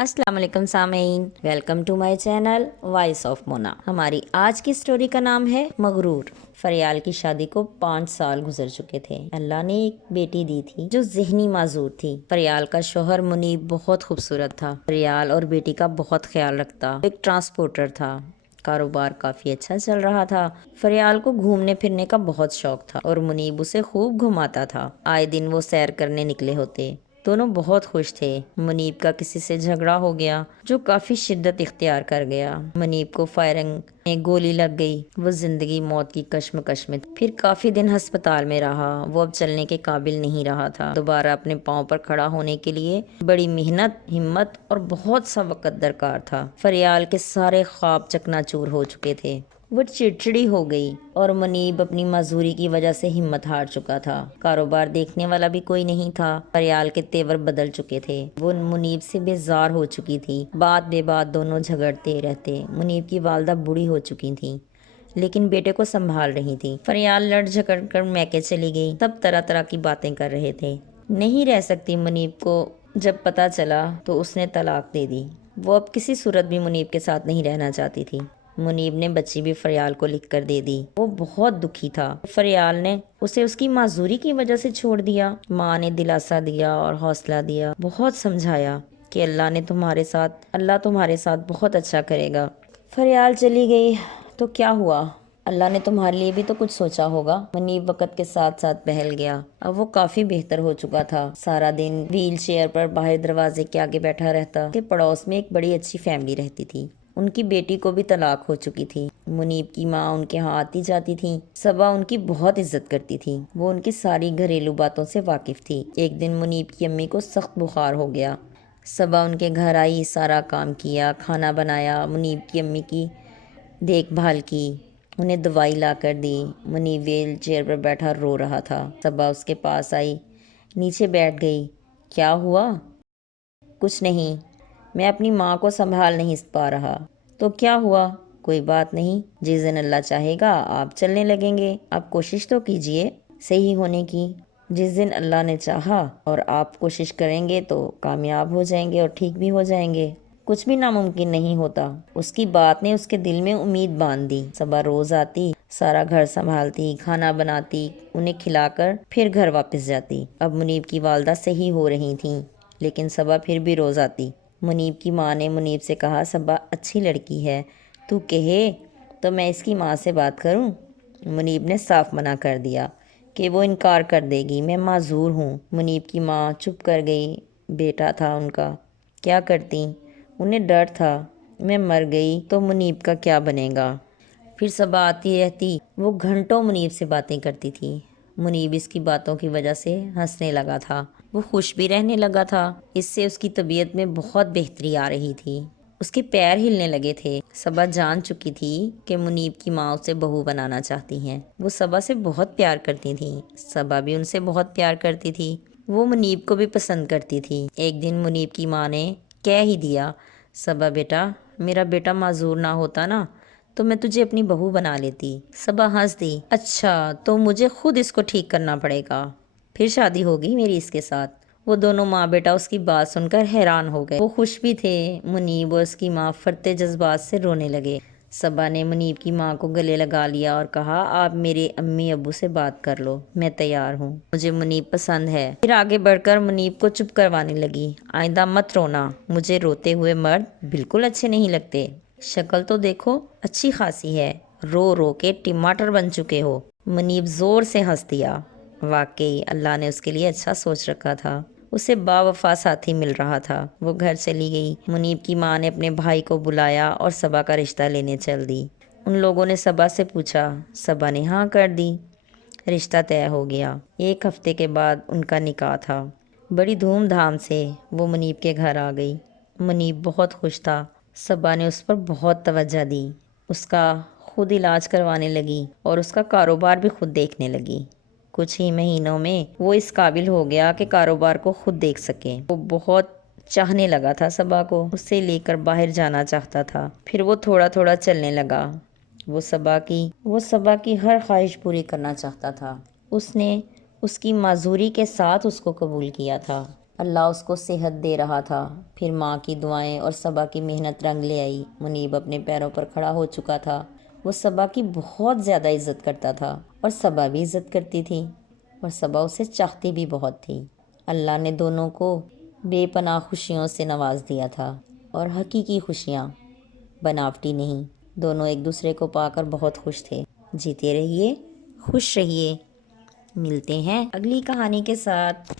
السلام علیکم سامعین، welcome to my channel voice of Mona. ہماری آج کی سٹوری کا نام ہے مغرور۔ فریال کی شادی کو 5 سال گزر چکے تھے۔ اللہ نے ایک بیٹی دی تھی جو ذہنی معذور تھی۔ فریال کا شوہر منیب بہت خوبصورت تھا۔ فریال اور بیٹی کا بہت خیال رکھتا۔ ایک ٹرانسپورٹر تھا۔ کاروبار کافی اچھا چل رہا تھا۔ فریال کو گھومنے پھرنے کا بہت شوق تھا اور منیب اسے خوب گھماتا تھا۔ آئے دن وہ سیر کرنے نکلے ہوتے۔ دونوں بہت خوش تھے۔ منیب کا کسی سے جھگڑا ہو گیا جو کافی شدت اختیار کر گیا۔ منیب کو فائرنگ میں گولی لگ گئی۔ وہ زندگی موت کی کشمکش میں پھر کافی دن ہسپتال میں رہا۔ وہ اب چلنے کے قابل نہیں رہا تھا۔ دوبارہ اپنے پاؤں پر کھڑا ہونے کے لیے بڑی محنت، ہمت اور بہت سا وقت درکار تھا۔ فریال کے سارے خواب چکناچور ہو چکے تھے۔ وہ چڑچڑی ہو گئی اور منیب اپنی معذوری کی وجہ سے ہمت ہار چکا تھا۔ کاروبار دیکھنے والا بھی کوئی نہیں تھا۔ فریال کے تیور بدل چکے تھے۔ وہ منیب سے بیزار ہو چکی تھی۔ بات بے بات دونوں جھگڑتے رہتے۔ منیب کی والدہ بوڑھی ہو چکی تھی لیکن بیٹے کو سنبھال رہی تھی۔ فریال لڑ جھگڑ کر میکے چلی گئی۔ سب طرح طرح کی باتیں کر رہے تھے۔ نہیں رہ سکتی منیب کو جب پتہ چلا تو اس نے طلاق دے دی۔ وہ اب کسی صورت بھی منیب کے ساتھ نہیں رہنا چاہتی تھی۔ منیب نے بچی بھی فریال کو لکھ کر دے دی۔ وہ بہت دکھی تھا۔ فریال نے اسے اس کی معذوری کی وجہ سے چھوڑ دیا۔ ماں نے دلاسا دیا اور حوصلہ دیا، بہت سمجھایا کہ اللہ تمہارے ساتھ بہت اچھا کرے گا۔ فریال چلی گئی تو کیا ہوا؟ اللہ نے تمہارے لیے بھی تو کچھ سوچا ہوگا۔ منیب وقت کے ساتھ ساتھ بہل گیا۔ اب وہ کافی بہتر ہو چکا تھا۔ سارا دن ویل چیئر پر باہر دروازے کے آگے بیٹھا رہتا۔ کہ پڑوس میں ایک بڑی اچھی فیملی رہتی تھی۔ ان کی بیٹی کو بھی طلاق ہو چکی تھی۔ منیب کی ماں ان کے ہاں آتی جاتی تھی۔ صبا ان کی بہت عزت کرتی تھی۔ وہ ان کی ساری گھریلو باتوں سے واقف تھی۔ ایک دن منیب کی امی کو سخت بخار ہو گیا۔ صبا ان کے گھر آئی، سارا کام کیا، کھانا بنایا، منیب کی امی کی دیکھ بھال کی، انہیں دوائی لا کر دی۔ منیب ویل چیئر پر بیٹھا رو رہا تھا۔ صبا اس کے پاس آئی، نیچے بیٹھ گئی۔ کیا ہوا؟ کچھ نہیں، میں اپنی ماں کو سنبھال نہیں پا رہا۔ تو کیا ہوا؟ کوئی بات نہیں، جس دن اللہ چاہے گا آپ چلنے لگیں گے۔ آپ کوشش تو کیجئے صحیح ہونے کی۔ جس دن اللہ نے چاہا اور آپ کوشش کریں گے تو کامیاب ہو جائیں گے اور ٹھیک بھی ہو جائیں گے۔ کچھ بھی ناممکن نہیں ہوتا۔ اس کی بات نے اس کے دل میں امید باندھ دی۔ صبح روز آتی، سارا گھر سنبھالتی، کھانا بناتی، انہیں کھلا کر پھر گھر واپس جاتی۔ اب منیب کی والدہ صحیح ہو رہی تھیں لیکن صبح پھر بھی روز آتی۔ منیب کی ماں نے منیب سے کہا، صبا اچھی لڑکی ہے، تو کہے تو میں اس کی ماں سے بات کروں؟ منیب نے صاف منع کر دیا کہ وہ انکار کر دے گی، میں معذور ہوں۔ منیب کی ماں چپ کر گئی۔ بیٹا تھا ان کا، کیا کرتی؟ انہیں ڈر تھا، میں مر گئی تو منیب کا کیا بنے گا؟ پھر صبا آتی رہتی۔ وہ گھنٹوں منیب سے باتیں کرتی تھی۔ منیب اس کی باتوں کی وجہ سے ہنسنے لگا تھا۔ وہ خوش بھی رہنے لگا تھا۔ اس سے اس کی طبیعت میں بہت بہتری آ رہی تھی۔ اس کے پیر ہلنے لگے تھے۔ صبا جان چکی تھی کہ منیب کی ماں اسے بہو بنانا چاہتی ہیں۔ وہ صبا سے بہت پیار کرتی تھی۔ صبا بھی ان سے بہت پیار کرتی تھی۔ وہ منیب کو بھی پسند کرتی تھی۔ ایک دن منیب کی ماں نے کہہ ہی دیا، صبا بیٹا، میرا بیٹا معذور نہ ہوتا نا تو میں تجھے اپنی بہو بنا لیتی۔ صبا ہنس دی، اچھا تو مجھے خود اس کو ٹھیک کرنا پڑے گا، پھر شادی ہوگی میری اس کے ساتھ۔ وہ دونوں ماں بیٹا اس کی بات سن کر حیران ہو گئے۔ وہ خوش بھی تھے۔ منیب اور اس کی ماں فرتے جذبات سے رونے لگے۔ صبا نے منیب کی ماں کو گلے لگا لیا اور کہا، آپ میرے امی ابو سے بات کر لو، میں تیار ہوں، مجھے منیب پسند ہے۔ پھر آگے بڑھ کر منیب کو چپ کروانے لگی، آئندہ مت رونا، مجھے روتے ہوئے مرد بالکل اچھے نہیں لگتے۔ شکل تو دیکھو اچھی خاصی ہے، رو رو کے ٹماٹر بن چکے ہو۔ منیب زور سے ہنس دیا۔ واقعی اللہ نے اس کے لیے اچھا سوچ رکھا تھا۔ اسے باوفا ساتھی مل رہا تھا۔ وہ گھر چلی گئی۔ منیب کی ماں نے اپنے بھائی کو بلایا اور صبا کا رشتہ لینے چل دی۔ ان لوگوں نے صبا سے پوچھا، صبا نے ہاں کر دی۔ رشتہ طے ہو گیا۔ 1 ہفتے کے بعد ان کا نکاح تھا۔ بڑی دھوم دھام سے وہ منیب کے گھر آ گئی۔ منیب بہت خوش تھا۔ صبا نے اس پر بہت توجہ دی، اس کا خود علاج کروانے لگی اور اس کا کاروبار بھی خود دیکھنے لگی۔ کچھ ہی مہینوں میں وہ اس قابل ہو گیا کہ کاروبار کو خود دیکھ سکے۔ وہ بہت چاہنے لگا تھا صبا کو، اسے لے کر باہر جانا چاہتا تھا۔ پھر وہ تھوڑا تھوڑا چلنے لگا۔ وہ صبا کی ہر خواہش پوری کرنا چاہتا تھا۔ اس نے اس کی معذوری کے ساتھ اس کو قبول کیا تھا۔ اللہ اس کو صحت دے رہا تھا۔ پھر ماں کی دعائیں اور صبا کی محنت رنگ لے آئی۔ منیب اپنے پیروں پر کھڑا ہو چکا تھا۔ وہ صبا کی بہت زیادہ عزت کرتا تھا اور صبا بھی عزت کرتی تھی، اور صبا اسے چاہتی بھی بہت تھی۔ اللہ نے دونوں کو بے پناہ خوشیوں سے نواز دیا تھا، اور حقیقی خوشیاں، بناوٹی نہیں۔ دونوں ایک دوسرے کو پا کر بہت خوش تھے۔ جیتے رہیے، خوش رہیے۔ ملتے ہیں اگلی کہانی کے ساتھ۔